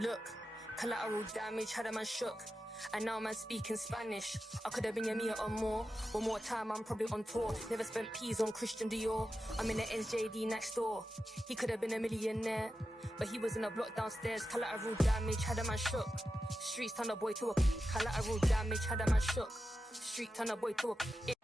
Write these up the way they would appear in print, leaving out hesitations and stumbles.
Look, collateral damage, had a man shook. And now man speaking Spanish. I could have been your Mia or more. One more time, I'm probably on tour. Never spent peas on Christian Dior. I'm in the NJD next door. He could have been a millionaire, but he was in a block downstairs. Collateral damage, had a man shook. Streets turn a boy to a collateral damage, had a man shook. Street turn a boy to a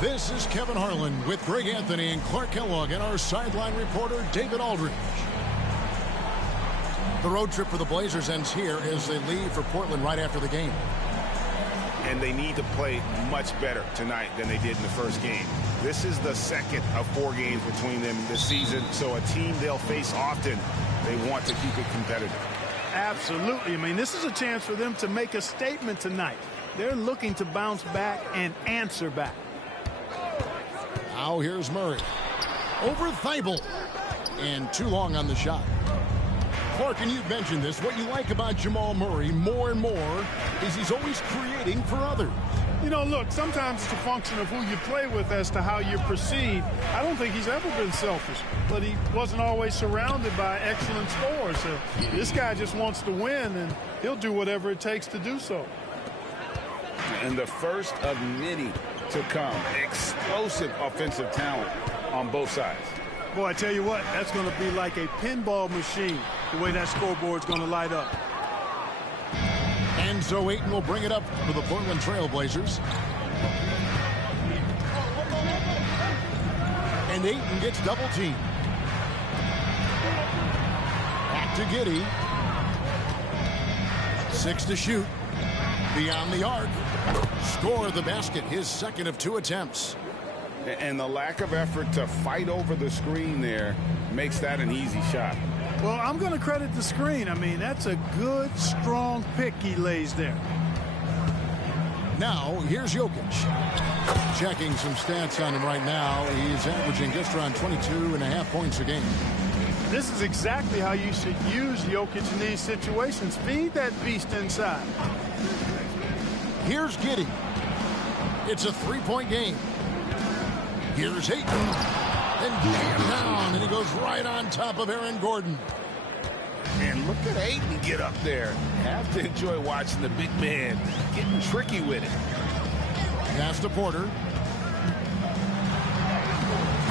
This is Kevin Harlan with Greg Anthony and Clark Kellogg and our sideline reporter, David Aldridge. The road trip for the Blazers ends here as they leave for Portland right after the game. And they need to play much better tonight than they did in the first game. This is the second of 4 games between them this season, so a team they'll face often, they want to keep it competitive. Absolutely. I mean, this is a chance for them to make a statement tonight. They're looking to bounce back and answer back. Now here's Murray. Over Thibault. and too long on the shot. Clark, and you've mentioned this, what you like about Jamal Murray more and more is he's always creating for others. You know, look, sometimes it's a function of who you play with as to how you're perceived. I don't think he's ever been selfish, but he wasn't always surrounded by excellent scorers. So this guy just wants to win, and he'll do whatever it takes to do so. And the first of many to come. Explosive offensive talent on both sides. Boy, I tell you what, that's going to be like a pinball machine, the way that scoreboard's going to light up. And so Ayton will bring it up for the Portland Trailblazers. And Ayton gets double teamed. Back to Giddey. 6 to shoot. Beyond the arc. Score the basket, his second of 2 attempts. And the lack of effort to fight over the screen there makes that an easy shot. Well, I'm going to credit the screen. I mean, that's a good, strong pick he lays there. Now, here's Jokic. Checking some stats on him right now. He's averaging just around 22.5 points a game. This is exactly how you should use Jokic in these situations. Feed that beast inside. Here's Giddey. It's a 3-point game. Here's Ayton. And jammed down, and he goes right on top of Aaron Gordon. And look at Ayton get up there. Have to enjoy watching the big man getting tricky with it. Pass to Porter.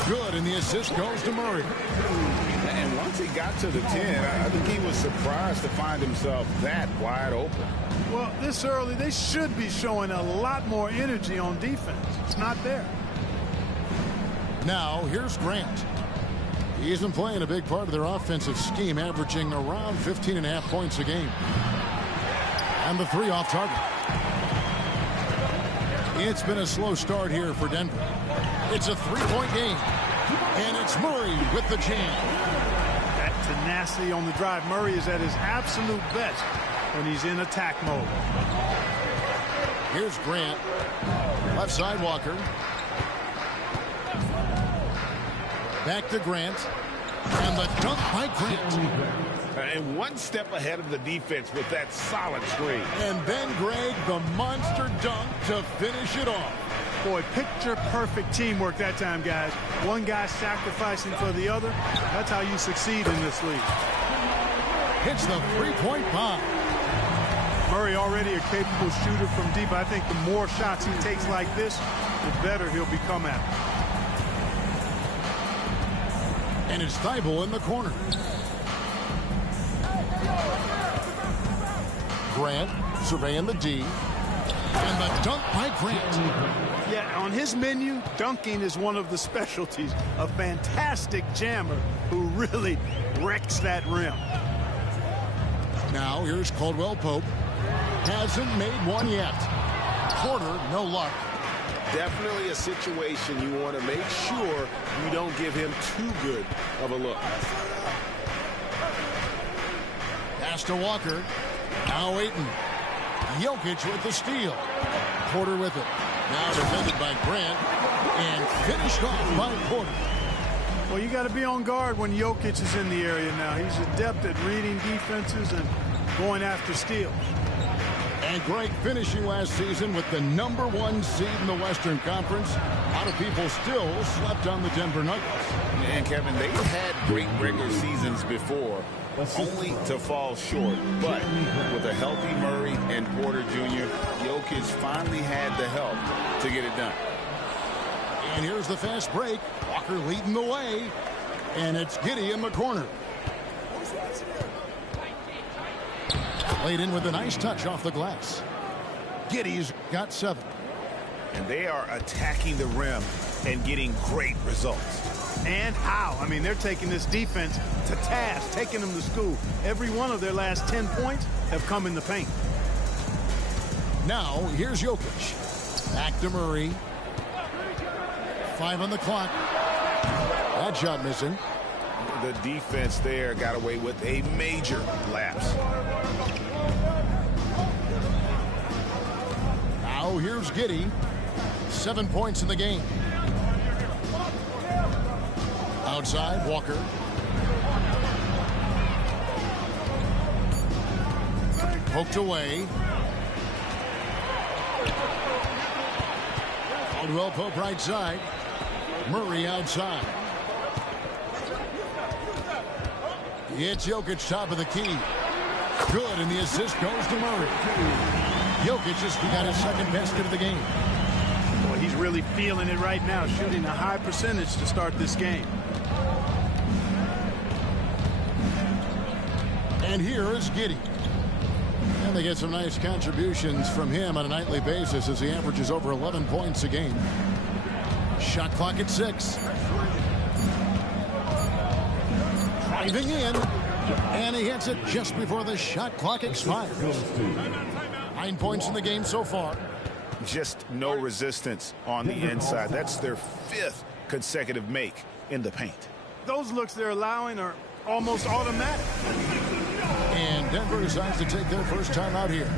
Good, and the assist goes to Murray. And once he got to the 10, I think he was surprised to find himself that wide open. Well, this early, they should be showing a lot more energy on defense. It's not there. Now, here's Grant. He isn't playing a big part of their offensive scheme, averaging around 15.5 points a game. And the 3 off target. It's been a slow start here for Denver. It's a 3-point game. And it's Murray with the jam. That tenacity on the drive. Murray is at his absolute best when he's in attack mode. Here's Grant. Left side, Walker. Back to Grant. And the dunk by Grant. And one step ahead of the defense with that solid screen. And then, Greg, the monster dunk to finish it off. Boy, picture-perfect teamwork that time, guys. One guy sacrificing for the other. That's how you succeed in this league. Hits the 3-point bomb. Murray already a capable shooter from deep. I think the more shots he takes like this, the better he'll become at it. And it's Thibault in the corner. Grant surveying the D. And the dunk by Grant. Yeah, on his menu, dunking is one of the specialties. A fantastic jammer who really wrecks that rim. Now here's Caldwell Pope. Hasn't made one yet. Porter, no luck. Definitely a situation you want to make sure you don't give him too good of a look. Pass to Walker. Now Ayton. Jokic with the steal. Porter with it. Now defended by Grant. And finished off by Porter. Well, you got to be on guard when Jokic is in the area now. He's adept at reading defenses and going after steals. And Greg finishing last season with the #1 seed in the Western Conference. A lot of people still slept on the Denver Nuggets. And Kevin, they've had great regular seasons before, only to fall short. But with a healthy Murray and Porter Jr., Jokic finally had the help to get it done. And here's the fast break. Walker leading the way. And it's Giddey in the corner. Laid in with a nice touch off the glass. Giddey's got 7. And they are attacking the rim and getting great results. And how? I mean, they're taking this defense to task, taking them to school. Every one of their last 10 points have come in the paint. Now, here's Jokic. Back to Murray. 5 on the clock. That shot missing. The defense there got away with a major lapse. Now here's Giddey. 7 points in the game. Outside, Walker. Poked away. Caldwell Pope right side. Murray outside. It's Jokic top of the key. Good, and the assist goes to Murray. Jokic just got his second basket of the game. Well, he's really feeling it right now, shooting a high percentage to start this game. And here is Giddey. And they get some nice contributions from him on a nightly basis as he averages over 11 points a game. Shot clock at 6. Driving in. And he hits it just before the shot clock expires. 9 points in the game so far. Just no resistance on the inside. That's their 5th consecutive make in the paint. Those looks they're allowing are almost automatic. And Denver decides to take their first time out here.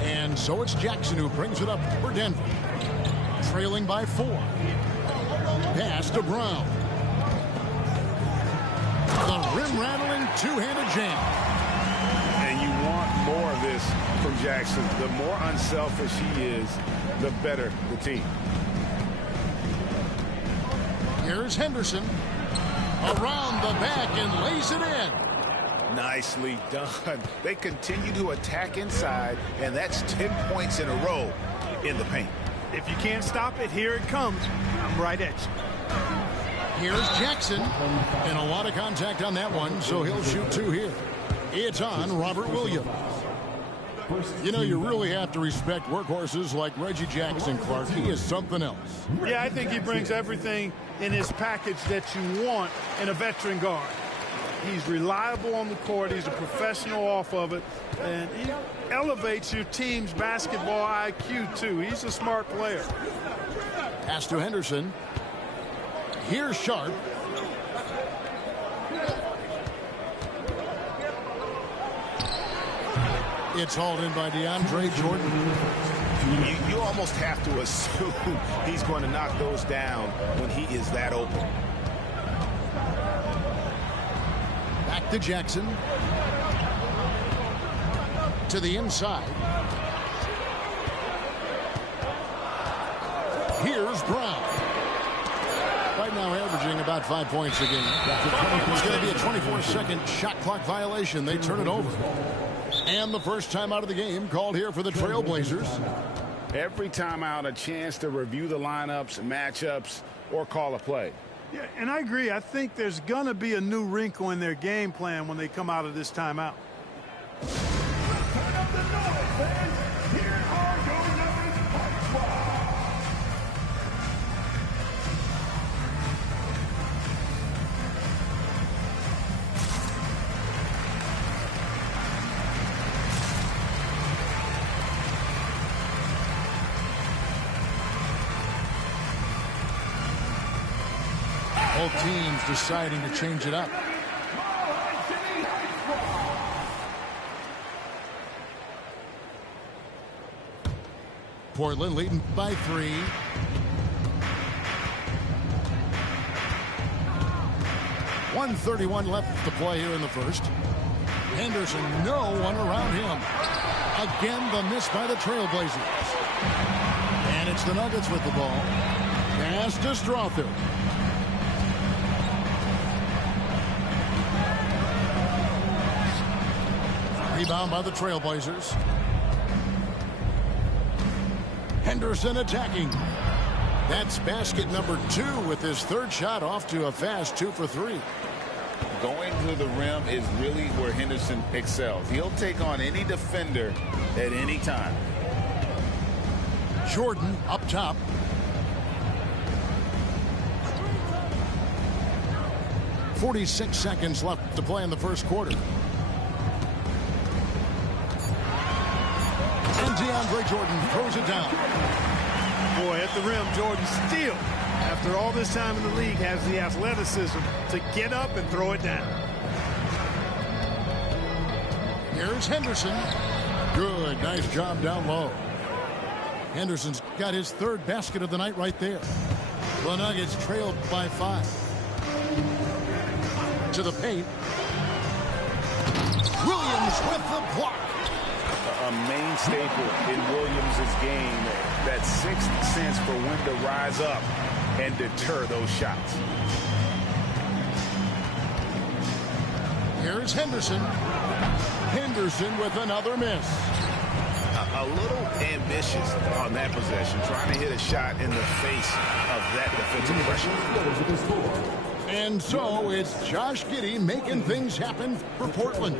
And so it's Jackson who brings it up for Denver. Trailing by 4. Pass to Brown. The rim-rattling two-handed jam. And you want more of this from Jackson. The more unselfish he is, the better the team. Here's Henderson. Around the back and lays it in. Nicely done. They continue to attack inside, and that's 10 points in a row in the paint. If you can't stop it, here it comes. I'm right at you. Here's Jackson. And a lot of contact on that one, so he'll shoot 2 here. It's on Robert Williams. You know, you really have to respect workhorses like Reggie Jackson, Clark. He is something else. Yeah, I think he brings everything in his package that you want in a veteran guard. He's reliable on the court. He's a professional off of it. And he elevates your team's basketball IQ, too. He's a smart player. Pass to Henderson. Here's Sharp. It's hauled in by DeAndre Jordan. You almost have to assume he's going to knock those down when he is that open. Back to Jackson. To the inside. Here's Brown. Right now averaging about 5 points a game. It's going to be a 24-second shot clock violation. They turn it over. And the first time out of the game called here for the Trailblazers. Every time out, a chance to review the lineups, matchups, or call a play. Yeah, and I agree. I think there's going to be a new wrinkle in their game plan when they come out of this timeout. Both teams deciding to change it up. Portland leading by 3. .131 left to play here in the first. Henderson, no one around him. Again, the miss by the Trailblazers. And it's the Nuggets with the ball. Pass to Strother. Rebound by the Trailblazers. Henderson attacking. That's basket number 2 with his third shot off to a fast 2 for 3. Going to the rim is really where Henderson excels. He'll take on any defender at any time. Jordan up top. .46 seconds left to play in the first quarter. And DeAndre Jordan throws it down. Boy, at the rim, Jordan still, after all this time in the league, has the athleticism to get up and throw it down. Here's Henderson. Good, nice job down low. Henderson's got his third basket of the night right there. The Nuggets trailed by 5. To the paint. Williams with the block. A main staple in Williams' game, that sixth sense for when to rise up and deter those shots. Here's Henderson. Henderson with another miss. A little ambitious on that possession, trying to hit a shot in the face of that defensive pressure. And so it's Josh Giddey making things happen for Portland.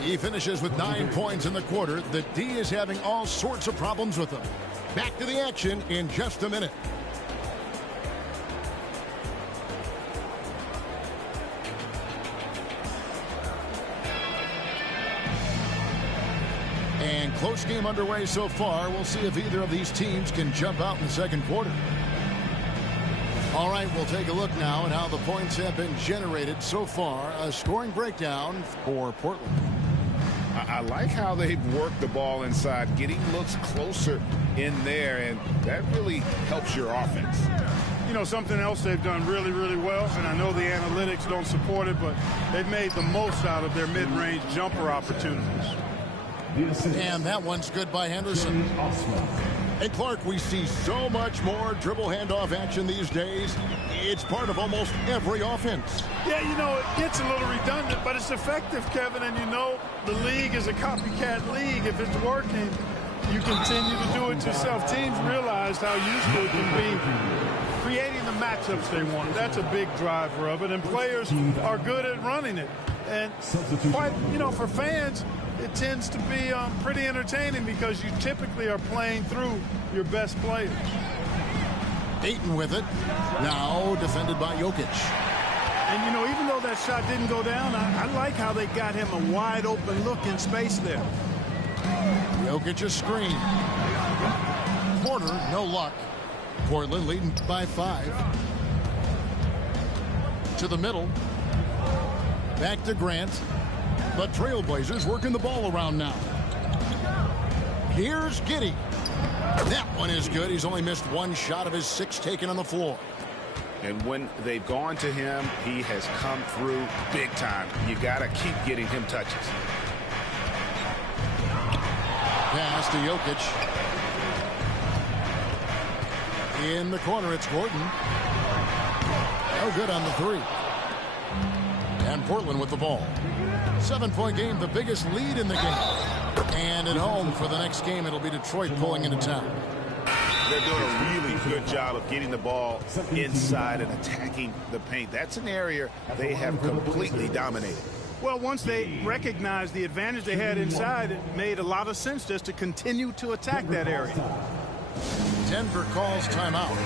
He finishes with 9 points in the quarter. The D is having all sorts of problems with him. Back to the action in just a minute. And close game underway so far. We'll see if either of these teams can jump out in the second quarter. All right, we'll take a look now at how the points have been generated so far. A scoring breakdown for Portland. I like how they've worked the ball inside. Getting looks closer in there, and that really helps your offense. You know, something else they've done really, really well, and I know the analytics don't support it, but they've made the most out of their mid-range jumper opportunities. And that one's good by Henderson. And Clark, we see so much more dribble handoff action these days. It's part of almost every offense. Yeah, you know, it gets a little redundant, but it's effective, Kevin. And you know, the league is a copycat league. If it's working, you continue to do it yourself. Teams realize how useful it can be creating the matchups they want. That's a big driver of it. And players are good at running it. And quite, you know, for fans, it tends to be pretty entertaining because you typically are playing through your best players. Ayton with it. Now defended by Jokic. And, you know, even though that shot didn't go down, I like how they got him a wide open look in space there. Jokic a screen. Porter, no luck. Portland leading by 5. To the middle. Back to Grant. The Trailblazers working the ball around now. Here's Giddey. That one is good. He's only missed 1 shot of his 6 taken on the floor. And when they've gone to him, he has come through big time. You got to keep getting him touches. Pass to Jokic. In the corner, it's Gordon. No good on the 3. And Portland with the ball. 7-point game, the biggest lead in the game. And at home for the next game, it'll be Detroit pulling into town. They're doing a really good job of getting the ball inside and attacking the paint. That's an area they have completely dominated. Well, once they recognized the advantage they had inside, it made a lot of sense just to continue to attack that area. Denver calls timeout.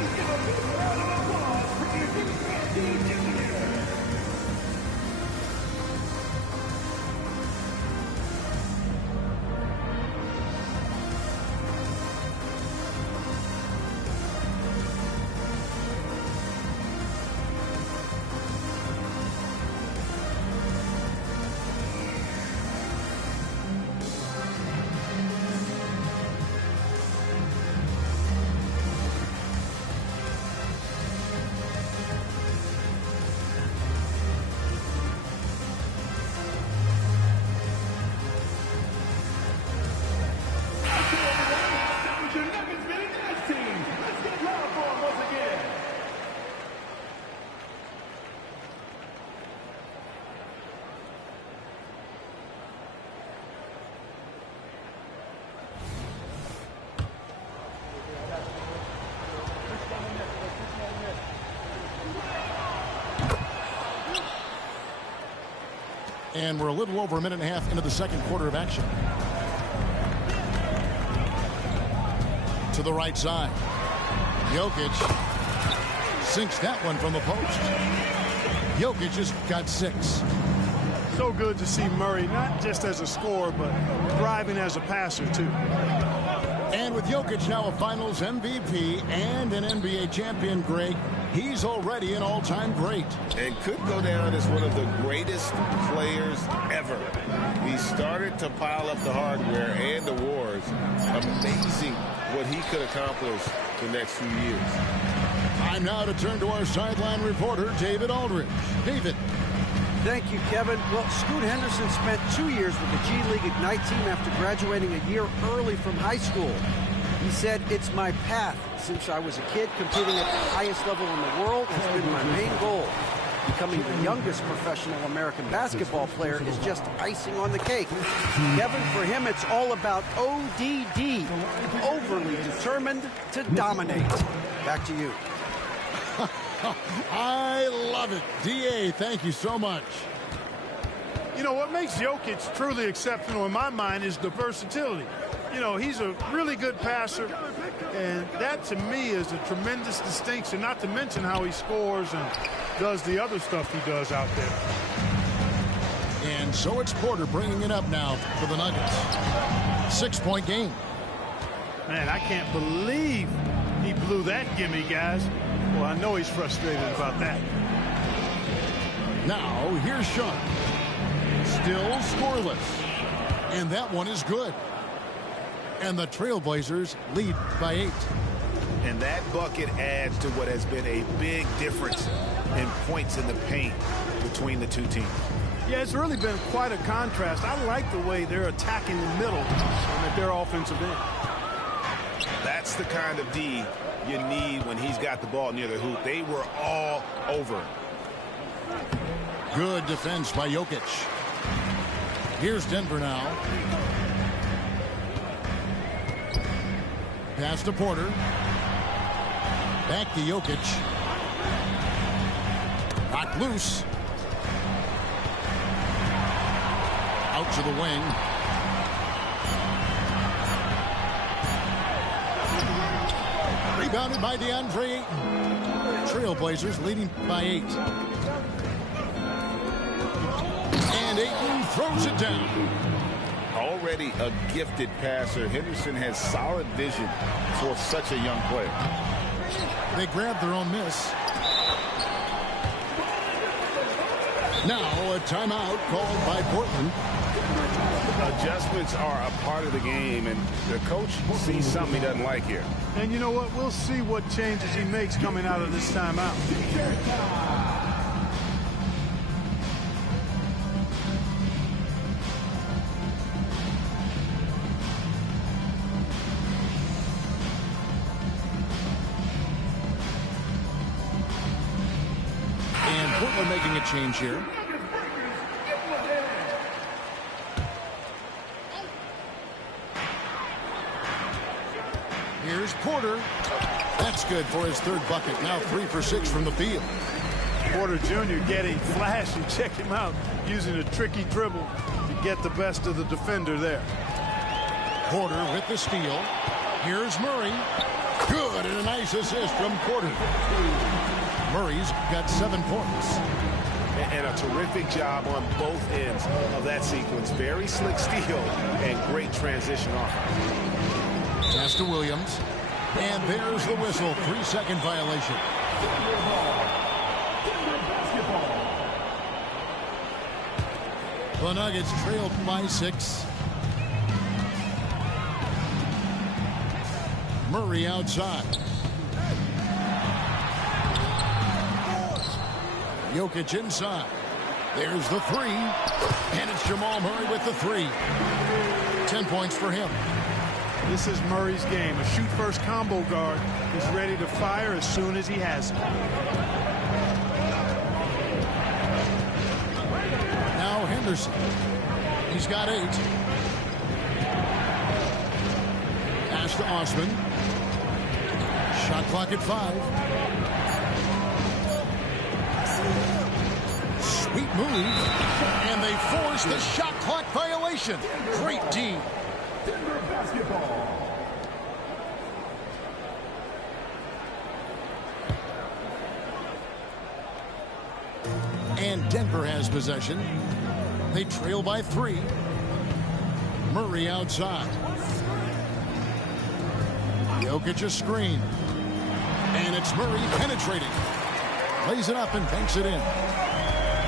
And we're a little over a minute and a half into the second quarter of action. To the right side. Jokic sinks that one from the post. Jokic has got 6. So good to see Murray, not just as a scorer, but thriving as a passer, too. And with Jokic now a Finals MVP and an NBA champion, Greg, he's already an all-time great. And could go down as one of the greatest players ever. He started to pile up the hardware and awards. Amazing what he could accomplish the next few years. Time now to turn to our sideline reporter, David Aldridge. David. Thank you, Kevin. Well, Scoot Henderson spent 2 years with the G League Ignite team after graduating a year early from high school. He said, "It's my path. Since I was a kid, competing at the highest level in the world has been my main goal. Becoming the youngest professional American basketball player is just icing on the cake." Kevin, for him, it's all about ODD, overly determined to dominate. Back to you. I love it. D.A., thank you so much. You know, what makes Jokic truly exceptional in my mind is the versatility. You know, he's a really good passer, and that to me is a tremendous distinction, not to mention how he scores and does the other stuff he does out there. And so it's Porter bringing it up now for the Nuggets. 6-point game. Man, I can't believe he blew that gimme, guys. Well, I know he's frustrated about that. Now, here's Sean. Still scoreless. And that one is good. And the Trailblazers lead by 8. And that bucket adds to what has been a big difference in points in the paint between the two teams. Yeah, it's really been quite a contrast. I like the way they're attacking the middle at their offensive end. That's the kind of D you need when he's got the ball near the hoop. They were all over. Good defense by Jokic. Here's Denver now. Pass to Porter. Back to Jokic. Knocked loose. Out to the wing. Rebounded by DeAndre Ayton. Trailblazers leading by 8. And Ayton throws it down. Already a gifted passer, Henderson has solid vision for such a young player. They grab their own miss. Now a timeout called by Portland. Adjustments are a part of the game, and the coach sees something he doesn't like here. And you know what? We'll see what changes he makes coming out of this timeout. And Portland making a change here. Here's Porter. That's good for his 3rd bucket. Now 3 for 6 from the field. Porter Jr. getting flash, and check him out, using a tricky dribble to get the best of the defender there. Porter with the steal. Here's Murray. Good, and a nice assist from Porter. Murray's got 7 points. And a terrific job on both ends of that sequence. Very slick steal and great transition offense. Pass to Williams. And there's the whistle. 3-second violation. The Nuggets trailed by 6. Murray outside. Jokic inside. There's the 3. And it's Jamal Murray with the 3. 10 points for him. This is Murray's game. A shoot-first combo guard. He's ready to fire as soon as he has it. Now Henderson. He's got 8. Pass to Osman. Shot clock at 5. Sweet move. And they force the shot clock violation. Great D. Denver basketball. And Denver has possession. They trail by 3. Murray outside. Jokic a screen. And it's Murray penetrating. Lays it up and banks it in.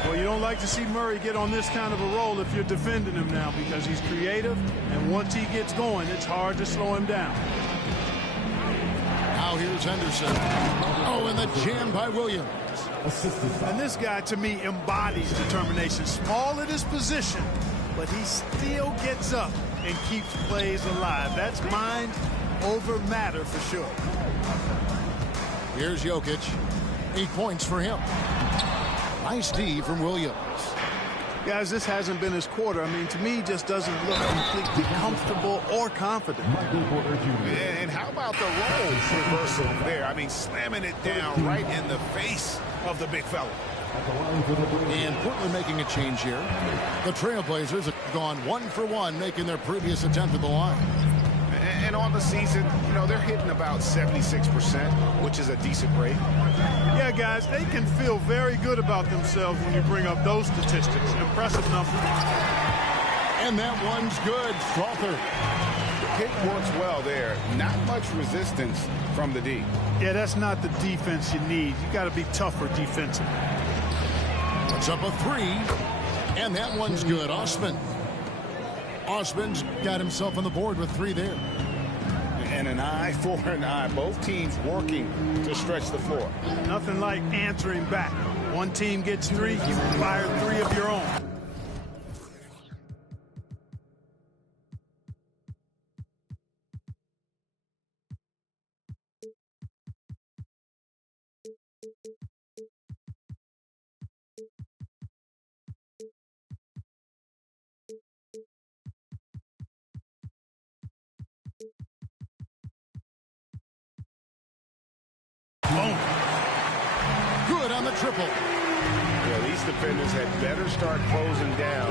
Well, you don't like to see Murray get on this kind of a roll if you're defending him now, because he's creative, and once he gets going, it's hard to slow him down. Now here's Henderson. Oh, and the jam by Williams. And this guy, to me, embodies determination. Small at his position, but he still gets up and keeps plays alive. That's mind over matter for sure. Here's Jokic. 8 points for him. Nice D from Williams. Guys, this hasn't been his quarter. I mean, to me, he just doesn't look completely comfortable or confident. And how about the role reversal there? I mean, slamming it down right in the face of the big fella. And Portland making a change here. The Trailblazers have gone 1 for 1, making their previous attempt at the line. And on the season, you know, they're hitting about 76%, which is a decent rate. Yeah, guys, they can feel very good about themselves when you bring up those statistics. Impressive numbers. And that one's good. Strother. The pick works well there. Not much resistance from the D. Yeah, that's not the defense you need. You got to be tougher defensively. Puts up a 3. And that one's good. Osman's got himself on the board with 3 there. And an eye for an eye. Both teams working to stretch the floor. Nothing like answering back. One team gets 3, you fire 3 of your own. Good on the triple. Yeah, these defenders had better start closing down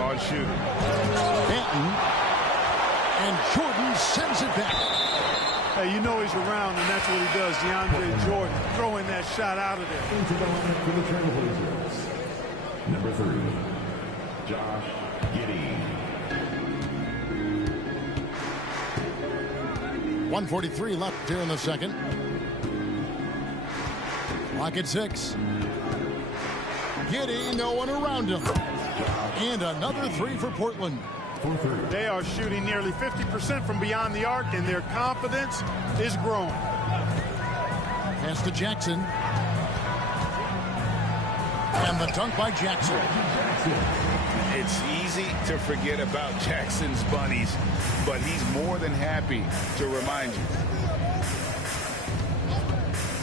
on shooting. Banton. And Jordan sends it back. Hey, you know he's around, and that's what he does. DeAndre Jordan throwing that shot out of there. Into the line for the Trailblazers. Number 3, Josh Giddey. 1:43 left here in the second. Clock at 6. Giddey, no one around him. And another 3 for Portland. They are shooting nearly 50% from beyond the arc, and their confidence is growing. Pass to Jackson. And the dunk by Jackson. It's easy to forget about Jackson's bunnies, but he's more than happy to remind you.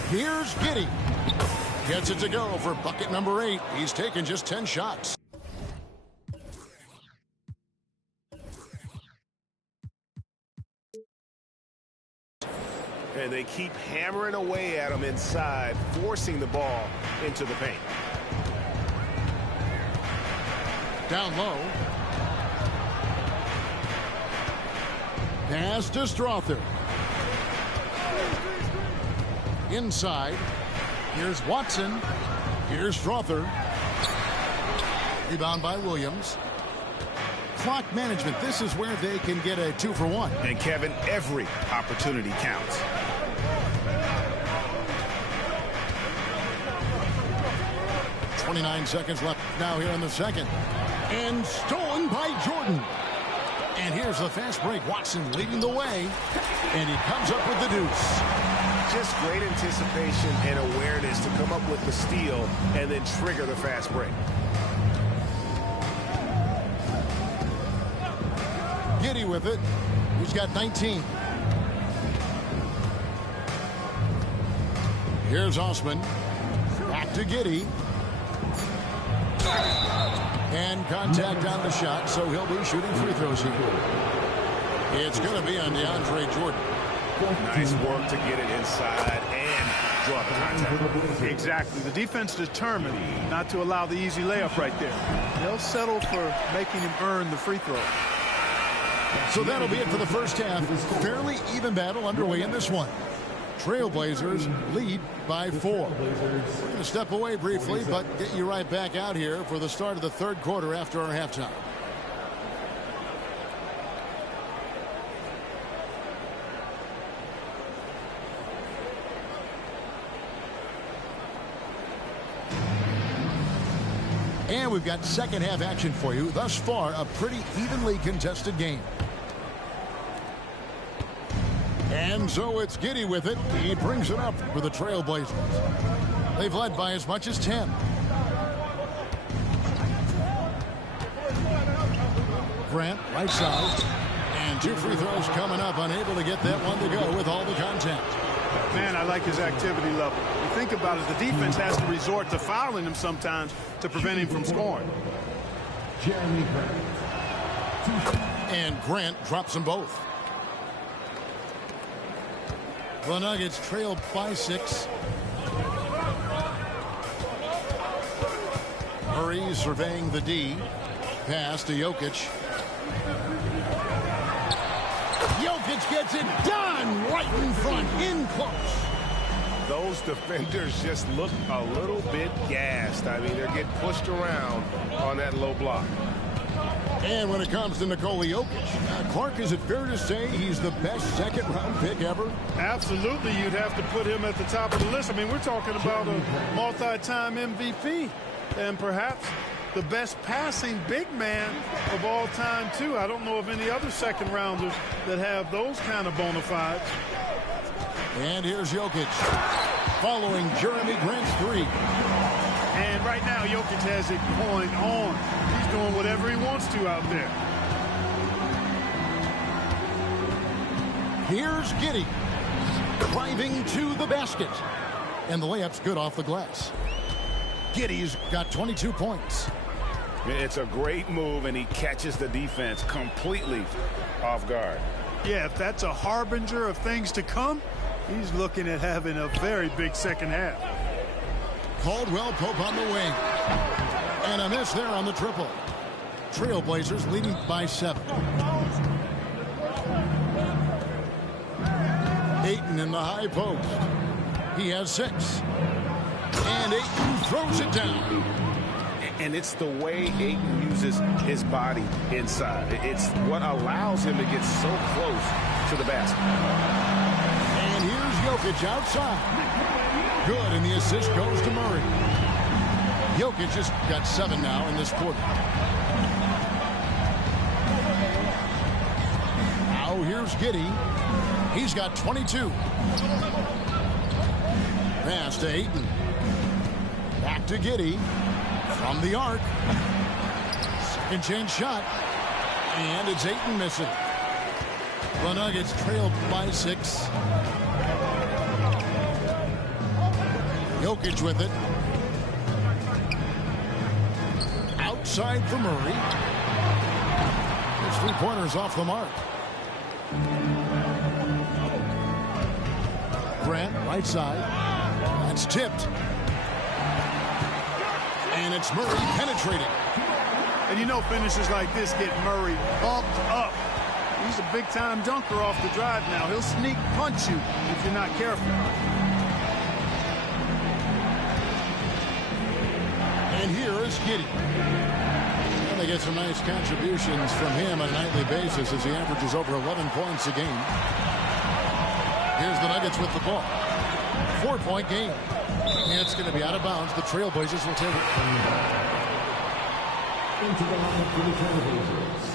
Here's Giddey. Gets it to go for bucket number 8. He's taken just 10 shots. And they keep hammering away at him inside, forcing the ball into the paint. Down low. Pass to Strother. Inside. Here's Watson. Here's Strother. Rebound by Williams. Clock management. This is where they can get a 2 for 1. And Kevin, every opportunity counts. .29 seconds left now here in the second. And stolen by Jordan. And here's the fast break. Watson leading the way. And he comes up with the deuce. Just great anticipation and awareness to come up with the steal and then trigger the fast break. Giddey with it. He's got 19. Here's Osman. Back to Giddey. And contact on the shot, so he'll be shooting free throws here. It's going to be on DeAndre Jordan. Nice work to get it inside and draw the contact. Exactly. The defense determined not to allow the easy layup right there. They'll settle for making him earn the free throw. So that'll be it for the first half. Fairly even battle underway in this one. Trailblazers lead by 4. We're going to step away briefly, but get you right back out here for the start of the third quarter after our halftime. And we've got second half action for you. Thus far, a pretty evenly contested game. And so it's Giddey with it. He brings it up for the Trailblazers. They've led by as much as 10. Grant, right side. And 2 free throws coming up. Unable to get that one to go with all the contact. Man, I like his activity level. You think about it, the defense has to resort to fouling him sometimes to prevent him from scoring. And Grant drops them both. The Nuggets trailed by 6. Murray surveying the D. Pass to Jokic. Jokic gets it done right in front, in close. Those defenders just look a little bit gassed. I mean, they're getting pushed around on that low block. And when it comes to Nikola Jokic, Clark, is it fair to say he's the best second-round pick ever? Absolutely, you'd have to put him at the top of the list. I mean, we're talking about a multi-time MVP and perhaps the best passing big man of all time, too. I don't know of any other second-rounders that have those kind of bona fides. And here's Jokic following Jeremy Grant's 3. And right now, Jokic has it going on. He's doing whatever he wants to out there. Here's Giddey driving to the basket. And the layup's good off the glass. Giddey's got 22 points. It's a great move, and he catches the defense completely off guard. Yeah, if that's a harbinger of things to come, he's looking at having a very big second half. Caldwell Pope on the wing. And a miss there on the triple. Trailblazers leading by 7. Ayton in the high post. He has 6. And Ayton throws it down. And it's the way Ayton uses his body inside. It's what allows him to get so close to the basket. And here's Jokic outside. Good, and the assist goes to Murray. Jokic just got 7 now in this quarter. Now here's Giddey. He's got 22. Pass to Ayton. Back to Giddey. From the arc. Second chance shot. And it's Ayton missing. The Nuggets trailed by 6. Jokic with it. Outside for Murray. His 3-pointers off the mark. Grant, right side. That's tipped. And it's Murray penetrating. And you know finishes like this get Murray bumped up. He's a big-time dunker off the drive now. He'll sneak punch you if you're not careful. And here is Giddey. And they get some nice contributions from him on a nightly basis as he averages over 11 points a game. Here's the Nuggets with the ball. 4-point game. And it's going to be out of bounds. The Trailblazers will take it. Into the lineup for the Trailblazers,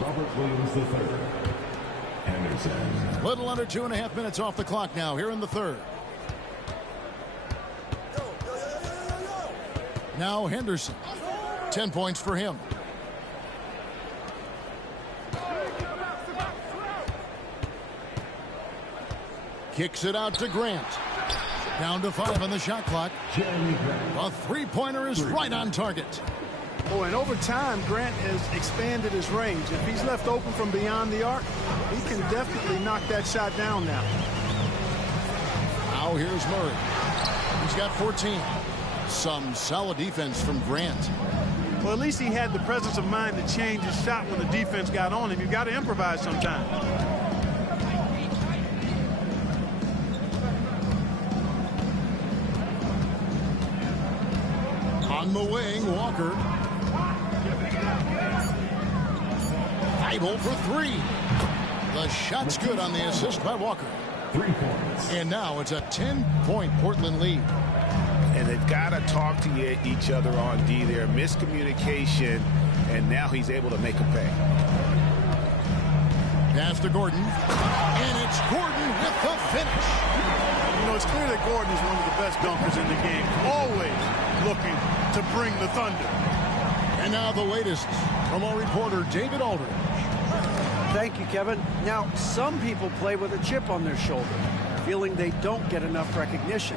Robert Williams III. Henderson. Little under 2.5 minutes off the clock now here in the third. Now Henderson. 10 points for him. Kicks it out to Grant. Down to 5 on the shot clock. A 3-pointer is right on target. Oh, and over time, Grant has expanded his range. If he's left open from beyond the arc, he can definitely knock that shot down now. Now Now here's Murray. He's got 14. Some solid defense from Grant. Well, at least he had the presence of mind to change his shot when the defense got on him. You've got to improvise sometimes. On the wing, Walker. Able for three. The shot's good on the assist by Walker. 3 points. And now it's a 10-point Portland lead. And they've got to talk to each other on D there. Miscommunication, and now he's able to make a pay. Pass to Gordon. And it's Gordon with the finish. You know, it's clear that Gordon is one of the best dunkers in the game. Always looking to bring the thunder. And now the latest from our reporter, David Aldridge. Thank you, Kevin. Now, some people play with a chip on their shoulder, feeling they don't get enough recognition.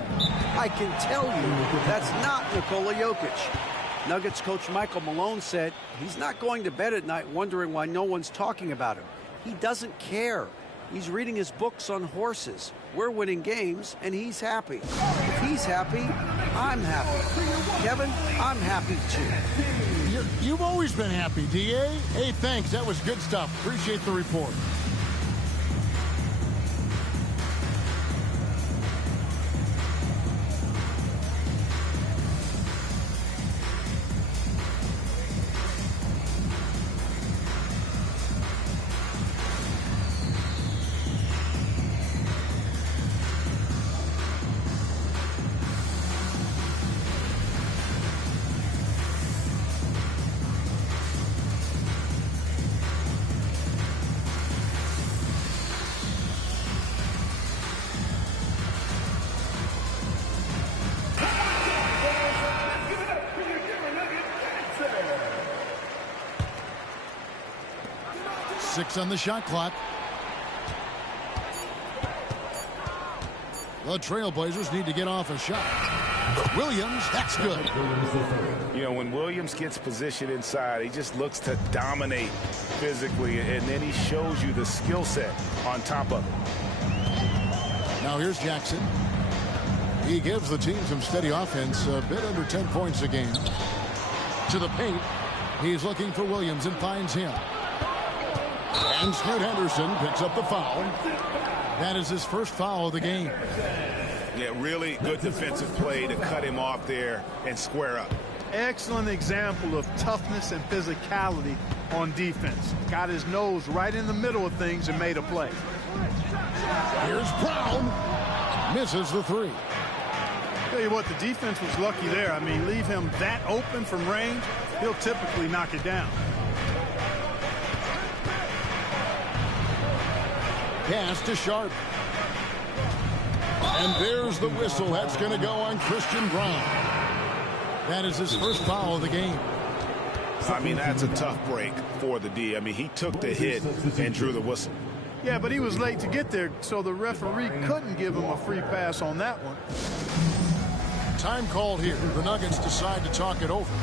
I can tell you that's not Nikola Jokic. Nuggets coach Michael Malone said he's not going to bed at night wondering why no one's talking about him. He doesn't care. He's reading his books on horses. We're winning games, and he's happy. If he's happy, I'm happy. Kevin, I'm happy too. You've always been happy, D.A. Hey, thanks. That was good stuff. Appreciate the report. Six on the shot clock. The Trailblazers need to get off a shot. Williams, that's good. You know, when Williams gets positioned inside, he just looks to dominate physically, and then he shows you the skill set on top of it. Now here's Jackson. He gives the team some steady offense, a bit under 10 points a game. To the paint. He's looking for Williams and finds him. And Scoot Henderson picks up the foul. That is his first foul of the game. Yeah, really good defensive play to cut him off there and square up. Excellent example of toughness and physicality on defense. Got his nose right in the middle of things and made a play. Here's Brown. Misses the three. Tell you what, the defense was lucky there. I mean, leave him that open from range, he'll typically knock it down. Pass to Sharp. And there's the whistle. That's going to go on Christian Brown. That is his first foul of the game. I mean, that's a tough break for the D. I mean, he took the hit and drew the whistle. Yeah, but he was late to get there, so the referee couldn't give him a free pass on that one. Time called here. The Nuggets decide to talk it over.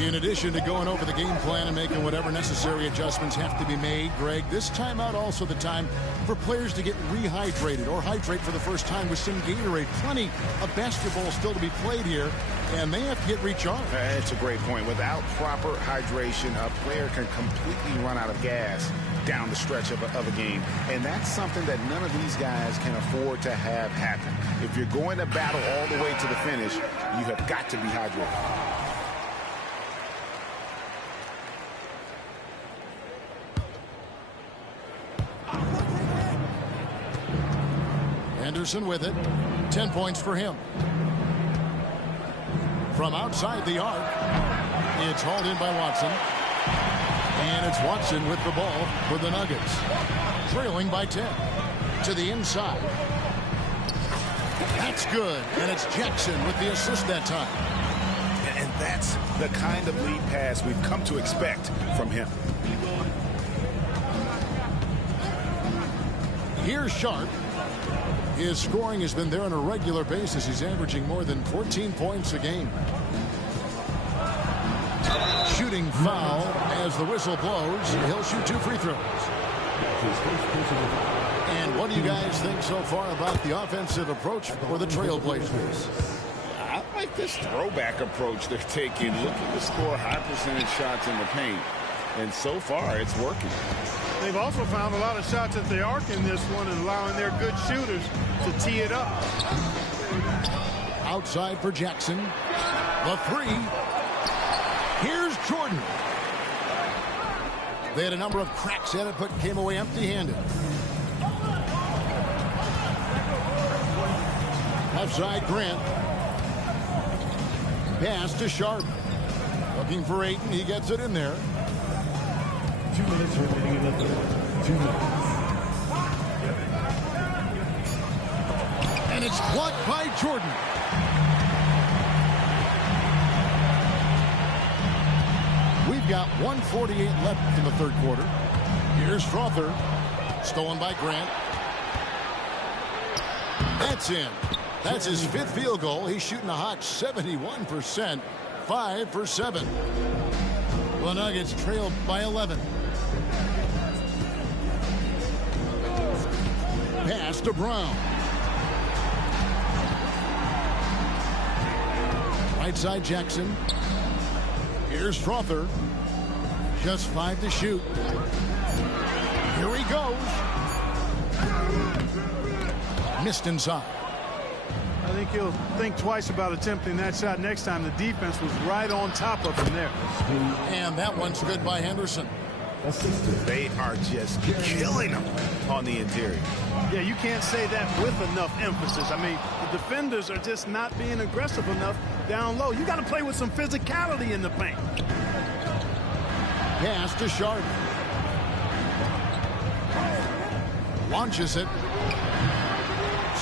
In addition to going over the game plan and making whatever necessary adjustments have to be made, Greg, this timeout also the time for players to get rehydrated or hydrate for the first time with some Gatorade. Plenty of basketball still to be played here, and they have to get recharged. That's a great point. Without proper hydration, a player can completely run out of gas down the stretch of a game. And that's something that none of these guys can afford to have happen. If you're going to battle all the way to the finish, you have got to be hydrated. Henderson with it. 10 points for him. From outside the arc, it's hauled in by Watson. And it's Watson with the ball for the Nuggets. Trailing by 10. To the inside. That's good. And it's Jackson with the assist that time. And that's the kind of lead pass we've come to expect from him. Here's Sharp. His scoring has been there on a regular basis. He's averaging more than 14 points a game. Shooting foul as the whistle blows. He'll shoot 2 free throws. And what do you guys think so far about the offensive approach for the Trailblazers? I like this throwback approach they're taking, looking to score high percentage shots in the paint. And so far, it's working. They've also found a lot of shots at the arc in this one and allowing their good shooters to tee it up. Outside for Jackson. The three. Here's Jordan. They had a number of cracks at it, but came away empty-handed. Left side, Grant. Pass to Sharp. Looking for Ayton. He gets it in there. 2 minutes remaining in the third. 2 minutes. And it's blocked by Jordan. We've got 1:48 left in the third quarter. Here's Strother. Stolen by Grant. That's in. That's his 5th field goal. He's shooting a hot 71%. 5 for 7. The Nuggets trailed by 11. Pass to Brown. Right side Jackson. Here's Strother. Just 5 to shoot. Here he goes. Missed inside. I think he'll think twice about attempting that shot next time. The defense was right on top of him there. And that one's good by Henderson. They are just killing them on the interior. Yeah, you can't say that with enough emphasis. I mean, the defenders are just not being aggressive enough down low. You got to play with some physicality in the paint. Pass to Sharp. Launches it.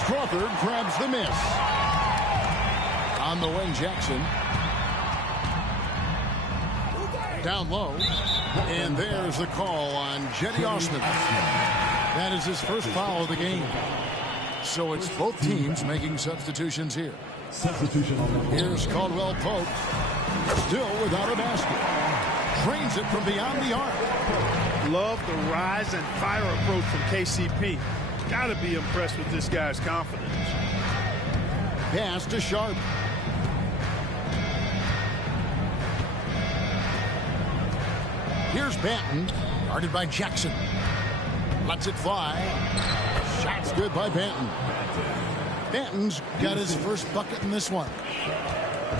Strother grabs the miss. On the wing, Jackson. Down low. And there's the call on Jetty Osman. That is his first foul of the game. So it's both teams making substitutions here. Substitution on the floor. Here's Caldwell Pope. Still without a basket. Trains it from beyond the arc. Love the rise and fire approach from KCP. Got to be impressed with this guy's confidence. Pass to Sharp. Here's Banton, guarded by Jackson. Lets it fly. Shot's good by Banton. Banton's got his first bucket in this one.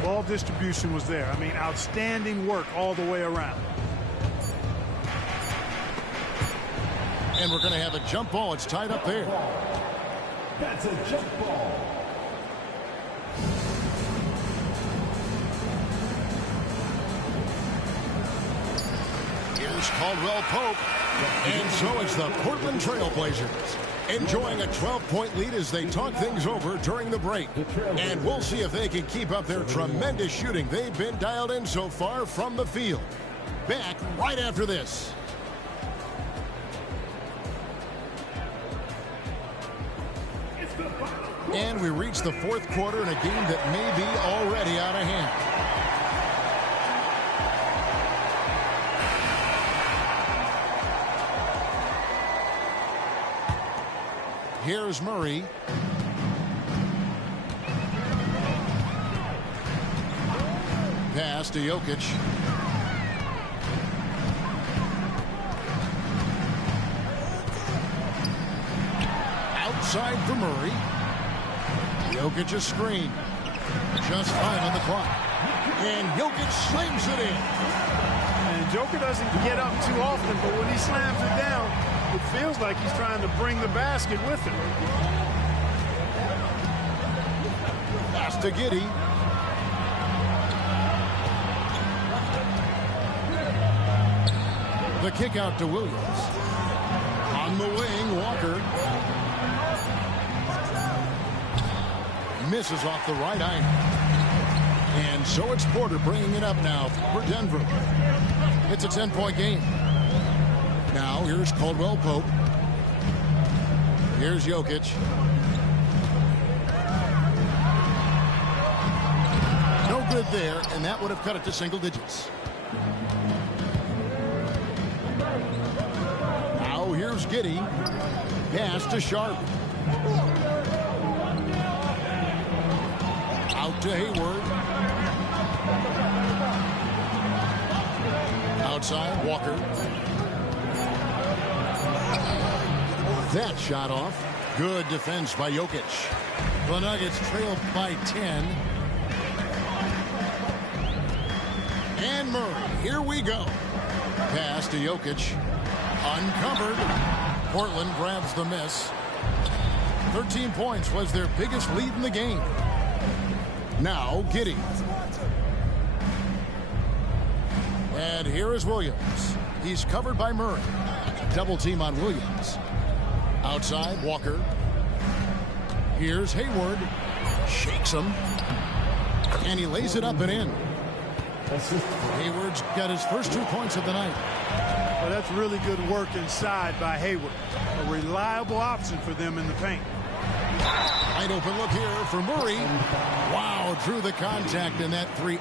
Ball distribution was there. I mean, outstanding work all the way around. And we're going to have a jump ball. It's tied up there. That's a jump ball. Here's Caldwell Pope. And so it's the Portland Trailblazers enjoying a 12-point lead as they talk things over during the break. And we'll see if they can keep up their tremendous shooting they've been dialed in so far from the field. Back right after this. And we reach the fourth quarter in a game that may be already out of hand. Here's Murray. Pass to Jokic. Outside for Murray. Jokic a screen. Just 5 on the clock. And Jokic slams it in. And Joker doesn't get up too often, but when he slams it down, it feels like he's trying to bring the basket with him. Pass to Giddey. The kick out to Williams. On the wing, Walker. Misses off the right iron. And so it's Porter bringing it up now for Denver. It's a 10-point game. Now here's Caldwell Pope. Here's Jokic. No good there, and that would have cut it to single digits. Now here's Here's Giddey. Pass to Sharp. Out to Hayward. Outside, Walker. That shot off. Good defense by Jokic. The Nuggets trail by 10. And Murray, here we go. Pass to Jokic. Uncovered. Portland grabs the miss. 13 points was their biggest lead in the game. Now Giddey. And here is Williams. He's covered by Murray. Double team on Williams. Outside, Walker. Here's Hayward. Shakes him. And he lays it up and in. Hayward's got his first 2 points of the night. Well, that's really good work inside by Hayward. A reliable option for them in the paint. Wide open look here for Murray. Wow, drew the contact, and that three